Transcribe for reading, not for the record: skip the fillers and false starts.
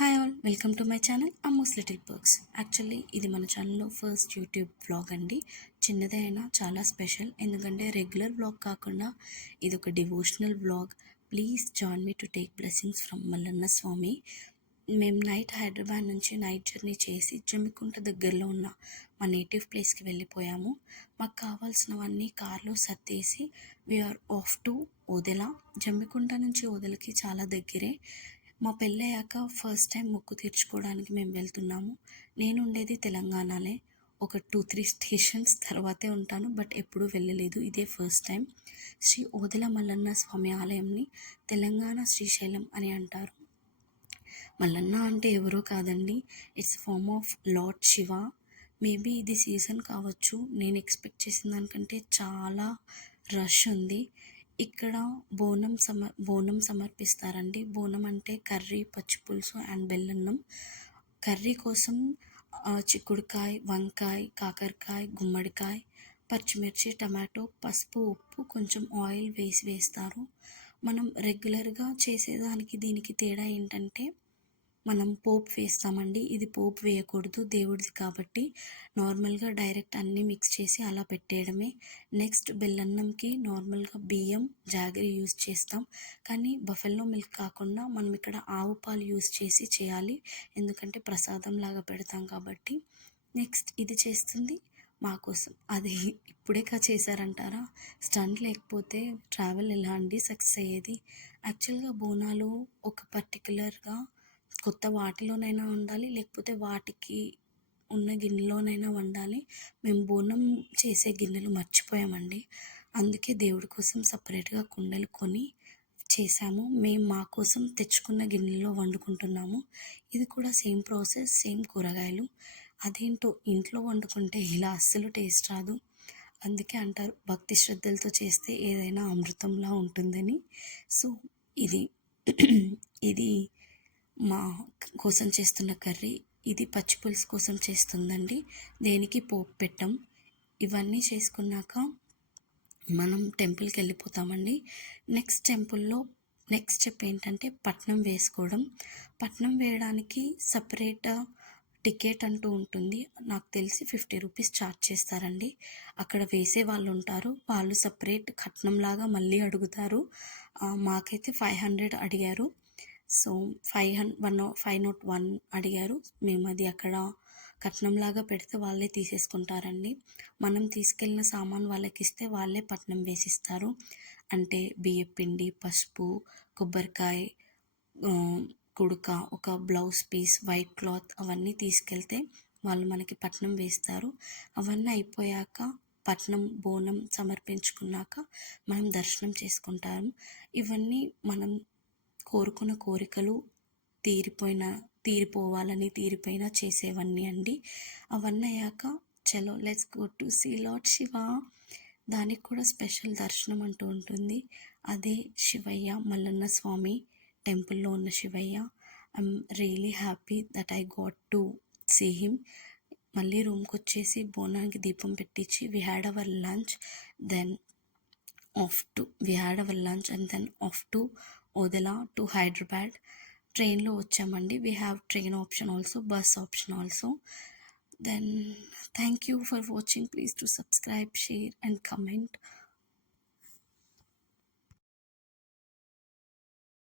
Hi all, welcome to my channel Ammu's little books. Actually ఇది మన ఛానల్లో ఫస్ట్ యూట్యూబ్ వ్లాగ్ అండి. చిన్నదే అయినా చాలా స్పెషల్, ఎందుకంటే రెగ్యులర్ వ్లాగ్ కాకుండా ఇది ఒక devotional vlog. Please join me to take blessings from Mallanna Swamy. మేము నైట్ హైదరాబాద్ నుంచి నైట్ జర్నీ చేసి జమ్మికుంట దగ్గరలో ఉన్న మా నేటివ్ ప్లేస్కి వెళ్ళిపోయాము. మాకు కావాల్సినవన్నీ కార్లో సర్దేసి we're off to Odela. Jammikunta నుంచి ఓదెలకి చాలా దగ్గరే. మా పెళ్ళయ్యాక ఫస్ట్ టైం మొక్కు తీర్చుకోవడానికి మేము వెళ్తున్నాము. నేను ఉండేది తెలంగాణలో. ఒక 2-3 స్టేషన్స్ తర్వాతే ఉంటాను, బట్ ఎప్పుడూ వెళ్ళలేదు. ఇదే ఫస్ట్ టైం. శ్రీ ఓదెల మల్లన్న స్వామి ఆలయంని తెలంగాణ శ్రీశైలం అని అంటారు. మల్లన్న అంటే ఎవరో కాదండి, it's form of lord Shiva. Maybe ఇది సీజన్ కావచ్చు. నేను ఎక్స్పెక్ట్ చేసిన దానికంటే చాలా రష్ ఉంది. ఇక్కడ బోనం సమర్పిస్తారండి. బోనం అంటే కర్రీ, పచ్చిపులుసు అండ్ బెల్లన్నం. కర్రీ కోసం చిక్కుడుకాయ, వంకాయ, కాకరకాయ, గుమ్మడికాయ, పచ్చిమిర్చి, టమాటో, పసుపు, ఉప్పు, కొంచెం ఆయిల్ వేస్తారు. మనం రెగ్యులర్గా చేసేదానికి దీనికి తేడా ఏంటంటే మనం పోపు వేస్తామండి. ఇది పోపు వేయకూడదు, దేవుడిది కాబట్టి నార్మల్గా డైరెక్ట్ అన్నీ మిక్స్ చేసి అలా పెట్టేయడమే. నెక్స్ట్ బెల్లన్నంకి నార్మల్గా బియ్యం, జాగరి యూస్ చేస్తాం. కానీ బఫెల్లో మిల్క్ కాకుండా మనం ఇక్కడ ఆవు పాలు యూస్ చేసి చేయాలి, ఎందుకంటే ప్రసాదం లాగా పెడతాం కాబట్టి. నెక్స్ట్ ఇది చేస్తుంది మా కోసం. అది ఇప్పుడే చేశారంటారా? స్టంట్ లేకపోతే ట్రావెల్ ఎలా అండి సక్సెస్ అయ్యేది? యాక్చువల్గా బోనాలు ఒక పర్టికులర్గా కొత్త వాటిలోనైనా వండాలి, లేకపోతే వాటికి ఉన్న గిన్నెలోనైనా వండాలి. మేము బోనం చేసే గిన్నెలు మర్చిపోయామండి. అందుకే దేవుడి కోసం సపరేట్గా కుండలు కొని చేసాము. మేము మా కోసం తెచ్చుకున్న గిన్నెలో వండుకుంటున్నాము. ఇది కూడా సేమ్ ప్రాసెస్, సేమ్ కూరగాయలు. అదేంటో ఇంట్లో వండుకుంటే ఇలా అస్సలు టేస్ట్ రాదు. అందుకే అంటారు భక్తి శ్రద్ధలతో చేస్తే ఏదైనా అమృతంలా ఉంటుందని. సో ఇది ఇది మా కోసం చేస్తున్న కర్రీ. ఇది పచ్చిపులుసు కోసం చేస్తుందండి. దేనికి పోపు పెట్టాం. ఇవన్నీ చేసుకున్నాక మనం టెంపుల్కి వెళ్ళిపోతామండి. నెక్స్ట్ స్టెప్ ఏంటంటే పట్నం వేసుకోవడం. పట్నం వేయడానికి సపరేట్ టికెట్ అంటూ ఉంటుంది. నాకు తెలిసి 50 రూపీస్ ఛార్జ్ చేస్తారండి. అక్కడ వేసే వాళ్ళు ఉంటారు, వాళ్ళు సపరేట్ కట్నంలాగా మళ్ళీ అడుగుతారు. మాకైతే 500 అడిగారు. సో 501 అడిగారు. మేము అది అక్కడ కట్నంలాగా పెడితే వాళ్ళే తీసేసుకుంటారండి. మనం తీసుకెళ్ళిన సామాన్ వాళ్ళకి ఇస్తే వాళ్ళే పట్నం వేసిస్తారు. అంటే బియ్యపిండి, పసుపు, కొబ్బరికాయ, కుడుక, ఒక బ్లౌజ్ పీస్, వైట్ క్లాత్ అవన్నీ తీసుకెళ్తే వాళ్ళు మనకి పట్నం వేస్తారు. అవన్నీ అయిపోయాక పట్నం బోనం సమర్పించుకున్నాక మనం దర్శనం చేసుకుంటాము. ఇవన్నీ మనం కోరుకున్న కోరికలు తీరిపోయినా చేసేవన్నీ అండి. అవన్నీ అయ్యాక చలో let's go to see lord Shiva. దానికి కూడా స్పెషల్ దర్శనం అంటూ ఉంటుంది. అదే శివయ్య, మల్లన్న స్వామి టెంపుల్లో ఉన్న Shivayya. I'm really happy that I got to see him. మళ్ళీ రూమ్కి వచ్చేసి బోనానికి దీపం పెట్టించి we had our lunch and then off to Odela to Hyderabad. ట్రైన్లో వచ్చామండి. We have train option also, bus option also. Then thank you for watching. Please to subscribe, share and comment.